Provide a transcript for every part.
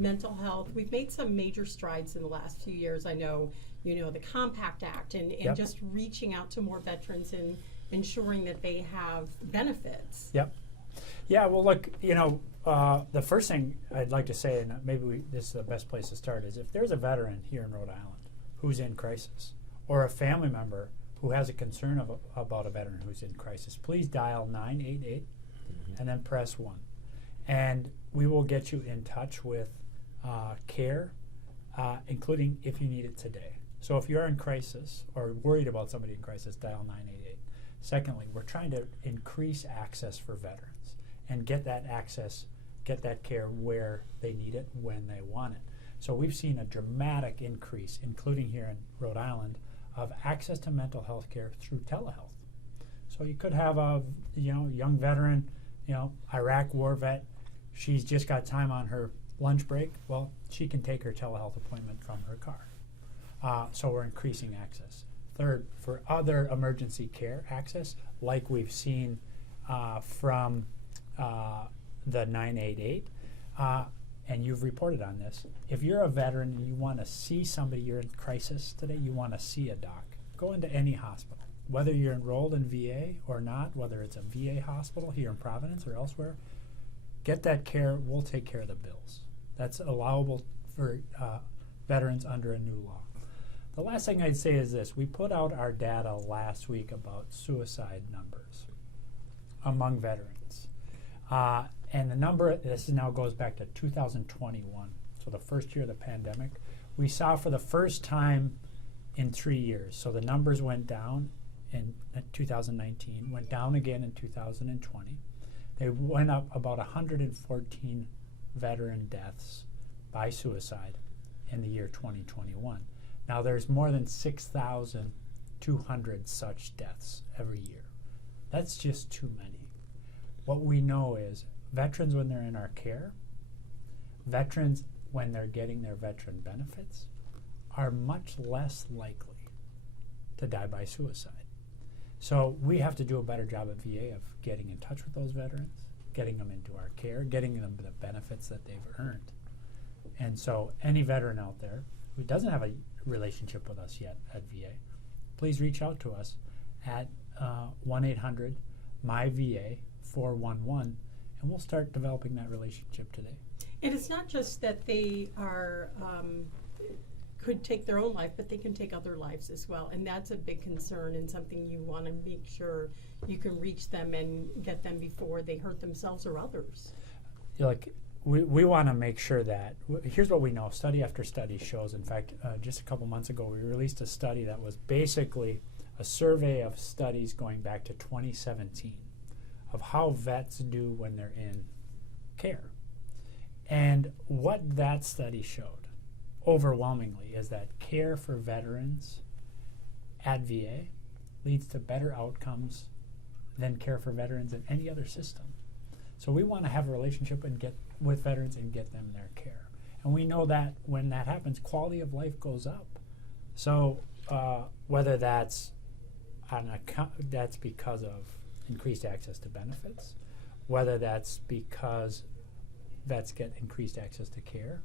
mental health. We've made some major strides in the last few years. I know, the Compact Act and Yep. just reaching out to more veterans and ensuring that they have benefits. Yep. Yeah, well, look, the first thing I'd like to say, and maybe this is the best place to start, is if there's a veteran here in Rhode Island who's in crisis, or a family member who has a concern about a veteran who's in crisis, please dial 988 and then press 1. And we will get you in touch with care, including if you need it today. So if you're in crisis or worried about somebody in crisis, dial 988. Secondly, we're trying to increase access for veterans and get that access, get that care where they need it, when they want it. So we've seen a dramatic increase, including here in Rhode Island, of access to mental health care through telehealth. So you could have a young veteran, Iraq war vet. She's just got time on her lunch break. Well, she can take her telehealth appointment from her car. So we're increasing access. Third, for other emergency care access, like we've seen from the 988, and you've reported on this, if you're a veteran and you want to see somebody, you're in crisis today, you want to see a doc, go into any hospital. Whether you're enrolled in VA or not, whether it's a VA hospital here in Providence or elsewhere, get that care. We'll take care of the bills. That's allowable for veterans under a new law. The last thing I'd say is this. We put out our data last week about suicide numbers among veterans. And the number, this now goes back to 2021, so the first year of the pandemic. We saw for the first time in 3 years, so the numbers went down in 2019, went down again in 2020. They went up about 114 veteran deaths by suicide in the year 2021. Now there's more than 6,200 such deaths every year. That's just too many. What we know is veterans, when they're in our care, veterans when they're getting their veteran benefits, are much less likely to die by suicide. So we have to do a better job at VA of getting in touch with those veterans, getting them into our care, getting them the benefits that they've earned. And so any veteran out there who doesn't have a relationship with us yet at VA, please reach out to us at 1-800-MY-VA-411, and we'll start developing that relationship today. And it's not just that they are could take their own life, but they can take other lives as well. And that's a big concern and something you want to make sure you can reach them and get them before they hurt themselves or others. We want to make sure that, here's what we know, study after study shows, in fact, just a couple months ago we released a study that was basically a survey of studies going back to 2017 of how vets do when they're in care. And what that study showed overwhelmingly is that care for veterans at VA leads to better outcomes than care for veterans in any other system. So we want to have a relationship and get with veterans and get them their care. And we know that when that happens, quality of life goes up. So whether that's that's because of increased access to benefits, whether that's because vets get increased access to care,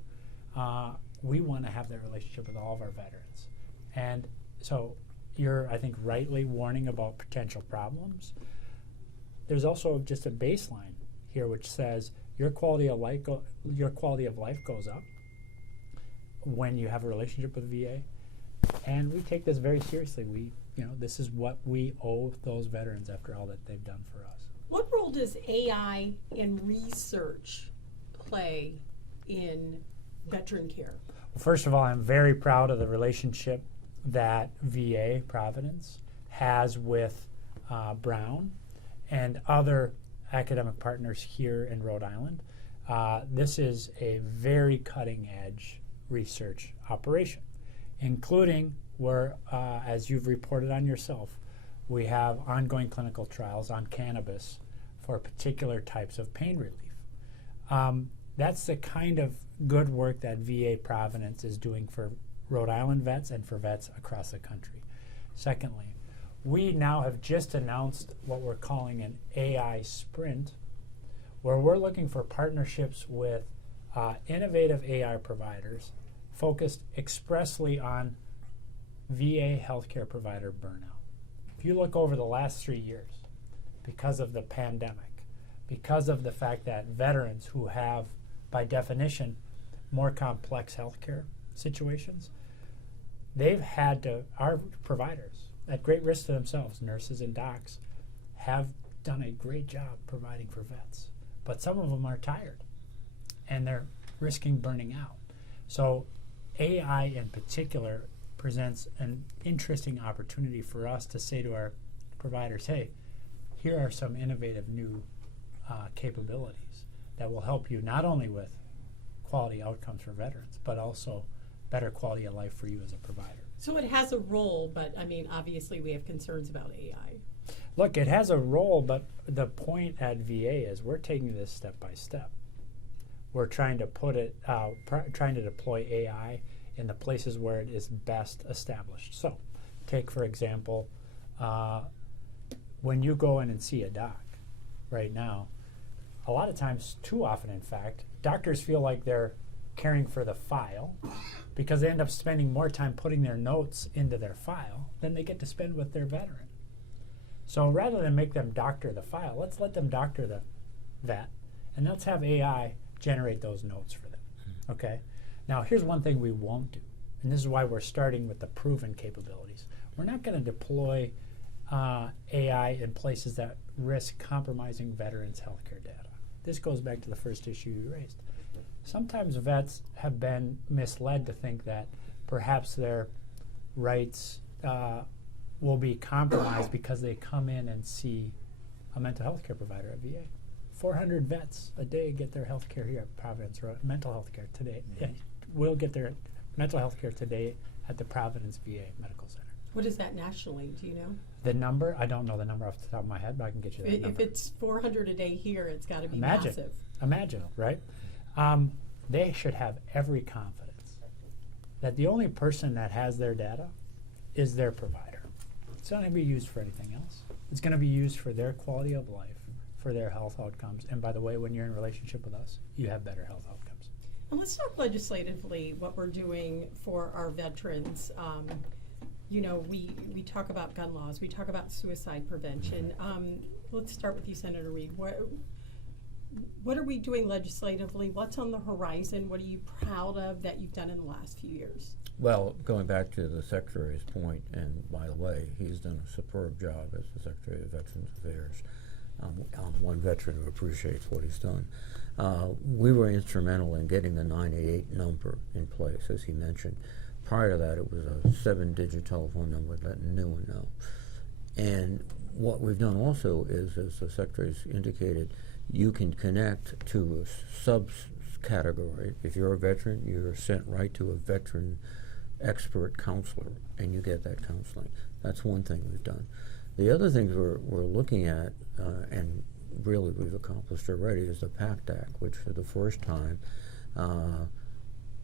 we want to have that relationship with all of our veterans. And so you're, I think, rightly warning about potential problems. There's also just a baseline here which says your quality of life goes up when you have a relationship with VA, and we take this very seriously. This is what we owe those veterans after all that they've done for us. What role does AI and research play in veteran care? Well, first of all, I'm very proud of the relationship that VA Providence has with Brown and other academic partners here in Rhode Island. This is a very cutting-edge research operation, including where, as you've reported on yourself, we have ongoing clinical trials on cannabis for particular types of pain relief. That's the kind of good work that VA Providence is doing for Rhode Island vets and for vets across the country. Secondly, we now have just announced what we're calling an AI sprint, where we're looking for partnerships with innovative AI providers focused expressly on VA healthcare provider burnout. If you look over the last 3 years, because of the pandemic, because of the fact that veterans who have, by definition, more complex healthcare situations, they've had to, our providers, at great risk to themselves, nurses and docs, have done a great job providing for vets. But some of them are tired, and they're risking burning out. So AI in particular presents an interesting opportunity for us to say to our providers, hey, here are some innovative new capabilities that will help you not only with quality outcomes for veterans, but also better quality of life for you as a provider. So it has a role, but I mean, obviously we have concerns about AI. Look, it has a role, but the point at VA is we're taking this step by step. We're trying to put it, trying to deploy AI in the places where it is best established. So, take for example, when you go in and see a doc right now, a lot of times, too often in fact, doctors feel like they're caring for the file because they end up spending more time putting their notes into their file than they get to spend with their veteran. So rather than make them doctor the file, let's let them doctor the vet, and let's have AI generate those notes for them, okay? Now, here's one thing we won't do, and this is why we're starting with the proven capabilities. We're not going to deploy AI in places that risk compromising veterans' healthcare data. This goes back to the first issue you raised. Sometimes vets have been misled to think that perhaps their rights will be compromised because they come in and see a mental health care provider at VA. 400 vets a day get their health care here at Providence, mental health care today. Yeah, will get their mental health care today at the Providence VA Medical Center. What is that nationally? Do you know? The number, I don't know the number off the top of my head, but I can get you that number. If it's 400 a day here, it's got to be Imagine, massive. Imagine, right? They should have every confidence that the only person that has their data is their provider. It's not going to be used for anything else. It's going to be used for their quality of life, for their health outcomes. And by the way, when you're in relationship with us, you have better health outcomes. And let's talk legislatively what we're doing for our veterans. You know, we talk about gun laws, we talk about suicide prevention. Let's start with you, Senator Reed. What are we doing legislatively? What's on the horizon? What are you proud of that you've done in the last few years? Well, going back to the Secretary's point, and by the way, he's done a superb job as the Secretary of Veterans Affairs. I'm one veteran who appreciates what he's done. We were instrumental in getting the 988 number in place, as he mentioned. Prior to that, it was a 7-digit telephone number that no one knew. And what we've done also is, as the Secretary's indicated, you can connect to a subcategory. If you're a veteran, you're sent right to a veteran expert counselor, and you get that counseling. That's one thing we've done. The other things we're looking at, and really we've accomplished already, is the PACT Act, which for the first time,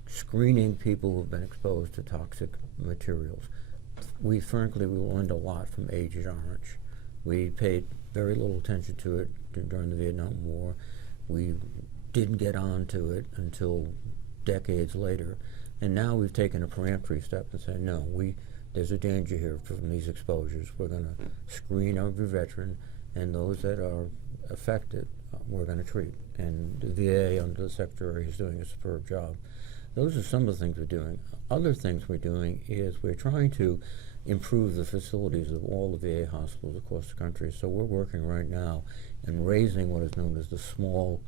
screening people who've been exposed to toxic materials. We learned a lot from Agent Orange. We paid very little attention to it during the Vietnam War. We didn't get on to it until decades later. And now we've taken a peremptory step and said, no, there's a danger here from these exposures. We're going to screen every veteran, and those that are affected, we're going to treat. And the VA, under the Secretary, is doing a superb job. Those are some of the things we're doing. Other things we're doing is we're trying to improve the facilities of all the VA hospitals across the country. So we're working right now in raising what is known as the small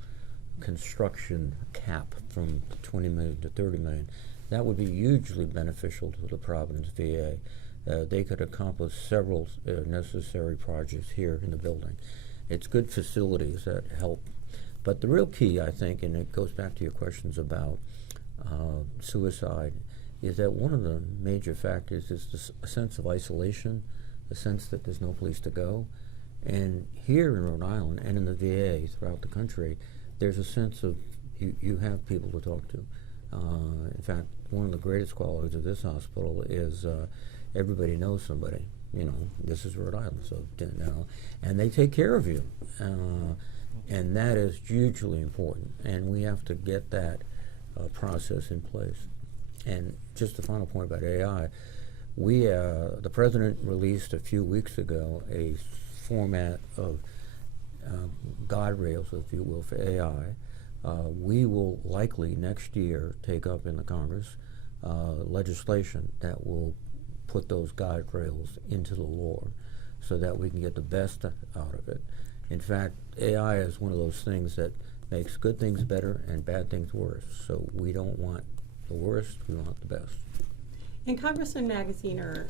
construction cap from 20 million to 30 million. That would be hugely beneficial to the Providence VA. They could accomplish several necessary projects here in the building. It's good facilities that help. But the real key, I think, and it goes back to your questions about suicide, is that one of the major factors is a sense of isolation, a sense that there's no place to go. And here in Rhode Island and in the VA throughout the country, there's a sense of you have people to talk to. In fact, one of the greatest qualities of this hospital is everybody knows somebody. You know, this is Rhode Island, so and they take care of you, and that is hugely important. And we have to get that process in place. And just the final point about AI, the president released a few weeks ago a format of guide rails, if you will, for AI. We will likely next year take up in the Congress legislation that will put those guide rails into the law so that we can get the best out of it. In fact, AI is one of those things that makes good things better and bad things worse. So we don't want the worst, we want the best. In Congressman Magaziner,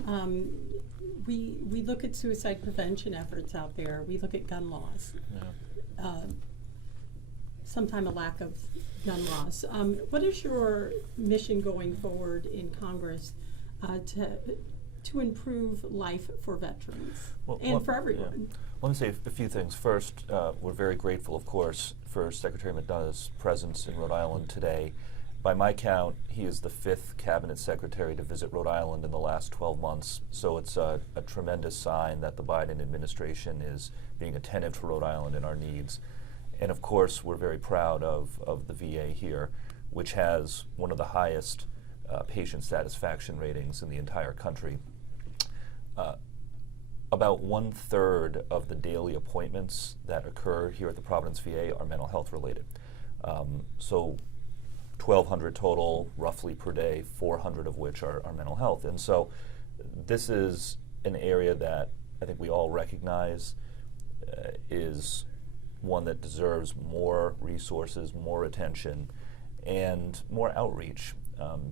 we look at suicide prevention efforts out there. We look at gun laws. Yeah. Sometime a lack of gun laws. What is your mission going forward in Congress to improve life for veterans and for everyone? Yeah. Let me say a few things. First, we're very grateful, of course, for Secretary McDonough's presence in Rhode Island today. By my count, he is the 5th cabinet secretary to visit Rhode Island in the last 12 months. So it's a tremendous sign that the Biden administration is being attentive to Rhode Island and our needs. And of course, we're very proud of the VA here, which has one of the highest patient satisfaction ratings in the entire country. About 1/3 of the daily appointments that occur here at the Providence VA are mental health related. So 1,200 total, roughly per day, 400 of which are mental health. And so this is an area that I think we all recognize is one that deserves more resources, more attention, and more outreach.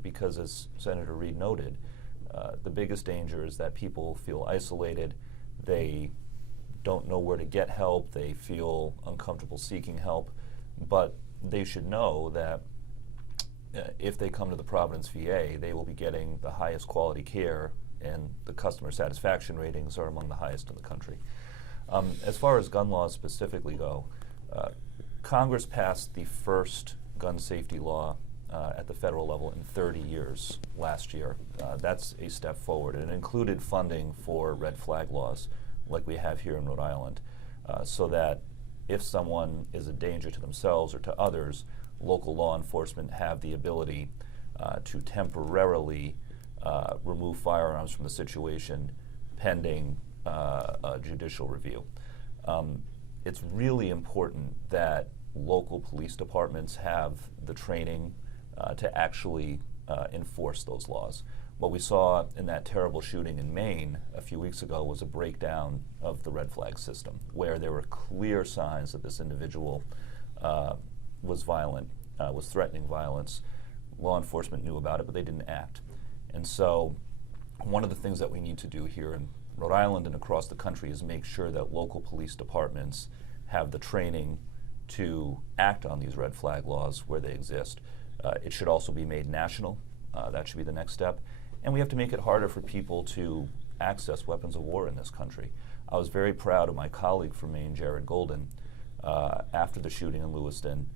Because as Senator Reed noted, the biggest danger is that people feel isolated, they don't know where to get help, they feel uncomfortable seeking help, but they should know that if they come to the Providence VA, they will be getting the highest quality care, and the customer satisfaction ratings are among the highest in the country. As far as gun laws specifically go, Congress passed the first gun safety law at the federal level in 30 years last year. That's a step forward. And it included funding for red flag laws like we have here in Rhode Island, so that if someone is a danger to themselves or to others, local law enforcement have the ability to temporarily remove firearms from the situation pending a judicial review. It's really important that local police departments have the training to actually enforce those laws. What we saw in that terrible shooting in Maine a few weeks ago was a breakdown of the red flag system, where there were clear signs that this individual was violent, was threatening violence. Law enforcement knew about it, but they didn't act. And so one of the things that we need to do here in Rhode Island and across the country is make sure that local police departments have the training to act on these red flag laws where they exist. It should also be made national. That should be the next step. And we have to make it harder for people to access weapons of war in this country. I was very proud of my colleague from Maine, Jared Golden, after the shooting in Lewiston,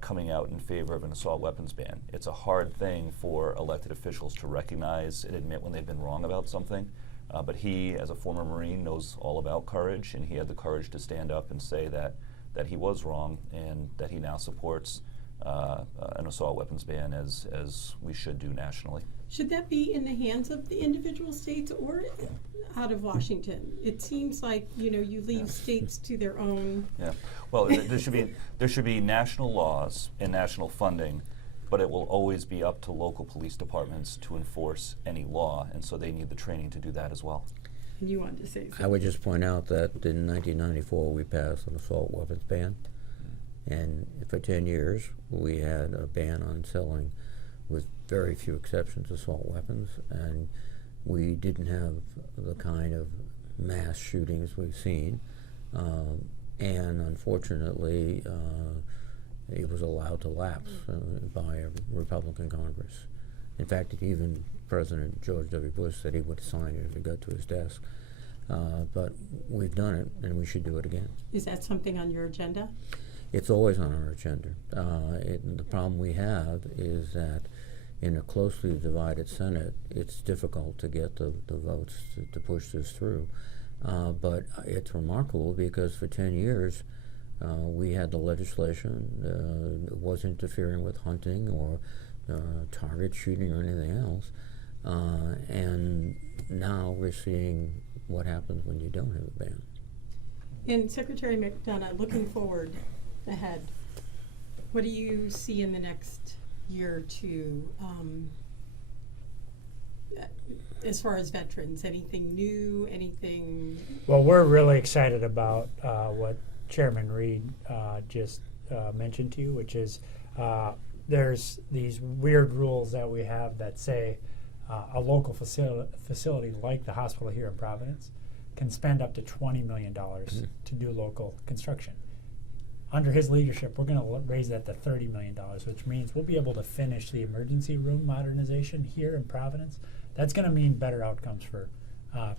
coming out in favor of an assault weapons ban. It's a hard thing for elected officials to recognize and admit when they've been wrong about something. But he, as a former Marine, knows all about courage, and he had the courage to stand up and say that he was wrong and that he now supports an assault weapons ban as we should do nationally. Should that be in the hands of the individual states or out of Washington? It seems like you leave states to their own. Yeah, well, there should be national laws and national funding, but it will always be up to local police departments to enforce any law, and so they need the training to do that as well. And you wanted to say something. I would just point out that in 1994 we passed an assault weapons ban, and for 10 years we had a ban on selling, with very few exceptions, assault weapons, and we didn't have the kind of mass shootings we've seen, and unfortunately it was allowed to lapse by a Republican Congress. In fact, even President George W. Bush said he would sign it if it got to his desk. But we've done it, and we should do it again. Is that something on your agenda? It's always on our agenda. The problem we have is that in a closely divided Senate, it's difficult to get the votes to push this through. But it's remarkable because for 10 years, We had the legislation that was interfering with hunting or target shooting or anything else. And now we're seeing what happens when you don't have a ban. And Secretary McDonough, looking forward ahead, what do you see in the next year or two as far as veterans? Anything new, anything? Well, we're really excited about what Chairman Reed just mentioned to you, which is there's these weird rules that we have that say a local facility like the hospital here in Providence can spend up to $20 million to do local construction. Under his leadership, we're going to raise that to $30 million, which means we'll be able to finish the emergency room modernization here in Providence. That's going to mean better outcomes for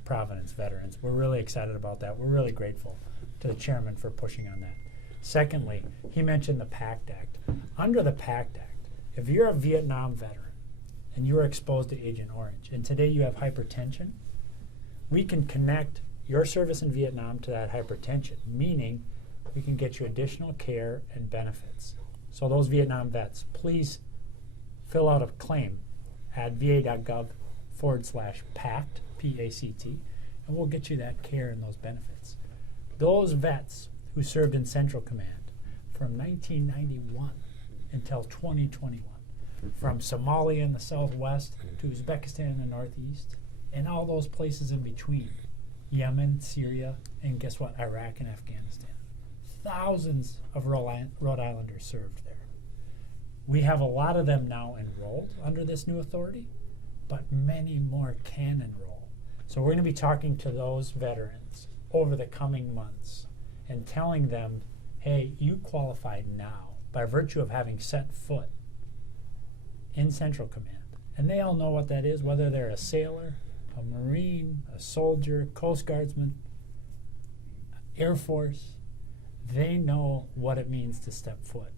Providence veterans. We're really excited about that. We're really grateful to the chairman for pushing on that. Secondly, he mentioned the PACT Act. Under the PACT Act, if you're a Vietnam veteran and you were exposed to Agent Orange, and today you have hypertension, we can connect your service in Vietnam to that hypertension, meaning we can get you additional care and benefits. So those Vietnam vets, please fill out a claim at va.gov/PACT, P-A-C-T, and we'll get you that care and those benefits. Those vets who served in Central Command from 1991 until 2021, from Somalia in the southwest to Uzbekistan in the northeast, and all those places in between, Yemen, Syria, and guess what, Iraq and Afghanistan. Thousands of Rhode Islanders served there. We have a lot of them now enrolled under this new authority, but many more can enroll. So we're going to be talking to those veterans over the coming months and telling them, hey, you qualify now by virtue of having set foot in Central Command. And they all know what that is, whether they're a sailor, a Marine, a soldier, Coast Guardsman, Air Force. They know what it means to step foot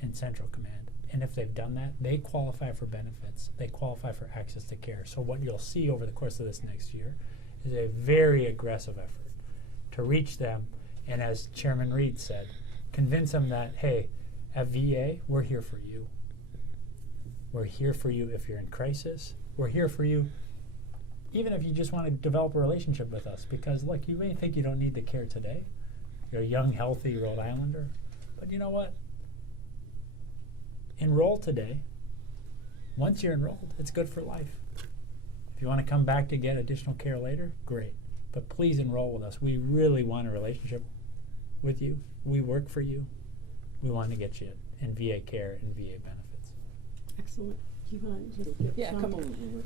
in Central Command. And if they've done that, they qualify for benefits. They qualify for access to care. So what you'll see over the course of this next year is a very aggressive effort to reach them. And as Chairman Reed said, convince them that, hey, at VA, we're here for you. We're here for you if you're in crisis. We're here for you even if you just want to develop a relationship with us. Because, look, you may think you don't need the care today. You're a young, healthy Rhode Islander. But you know what? Enroll today. Once you're enrolled, it's good for life. If you want to come back to get additional care later, great. But please enroll with us. We really want a relationship with you. We work for you. We want to get you in VA care and VA benefits. Excellent. Do you want to? Yeah, Sean? come on.